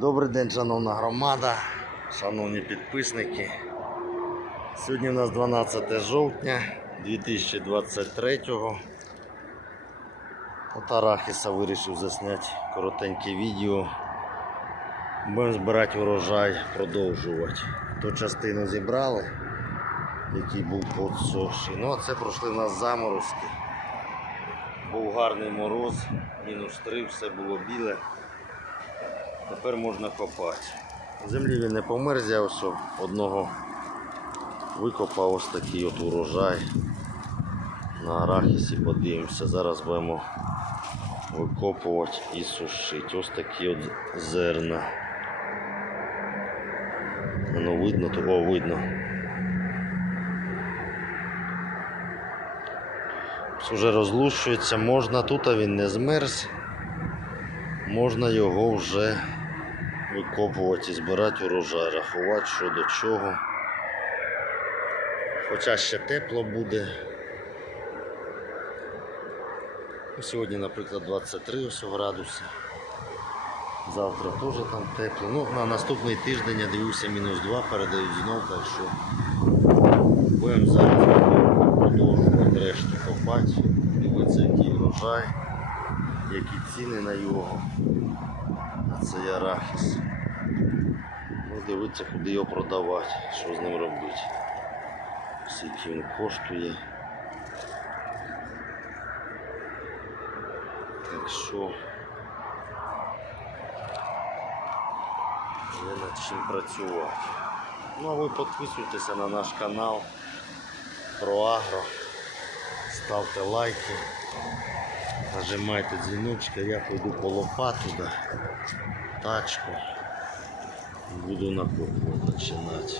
Добрий день, шановна громада, шановні підписники. Сьогодні у нас 12 жовтня 2023 От Арахіса вирішив засняти коротеньке відео. Будемо збирати урожай, продовжувати. Ту частину зібрали, який був подсохший. Ну а це пройшли в нас заморозки. Був гарний мороз, мінус 3, все було біле. Тепер можна копати. Землі він не померз, я ось одного викопав ось такий от урожай. На арахісі подивимося. Зараз будемо викопувати і сушити. Ось такі от зерна. Воно видно, того видно. Уже розлущується, можна тут, а він не змерз. Можна його вже викопувати збирати урожай, рахувати що до чого. Хоча ще тепло буде. Ну, Сьогодні, наприклад, 23 ось градуси. Завтра теж там тепло. Ну, на наступний тиждень я дивився мінус 2, передають знов, так що будемо зараз продовжувати решту копати, дивитися, який врожай, які ціни на його. А це є арахіс. Дивитися, куди його продавати, що з ним робити. Скільки він коштує. Так що є над чим працювати. Ну а ви підписуйтеся на наш канал про агро. Ставте лайки. Нажимайте дзвіночки, я пойду по лопату, да, тачку. Буду накопувати починати.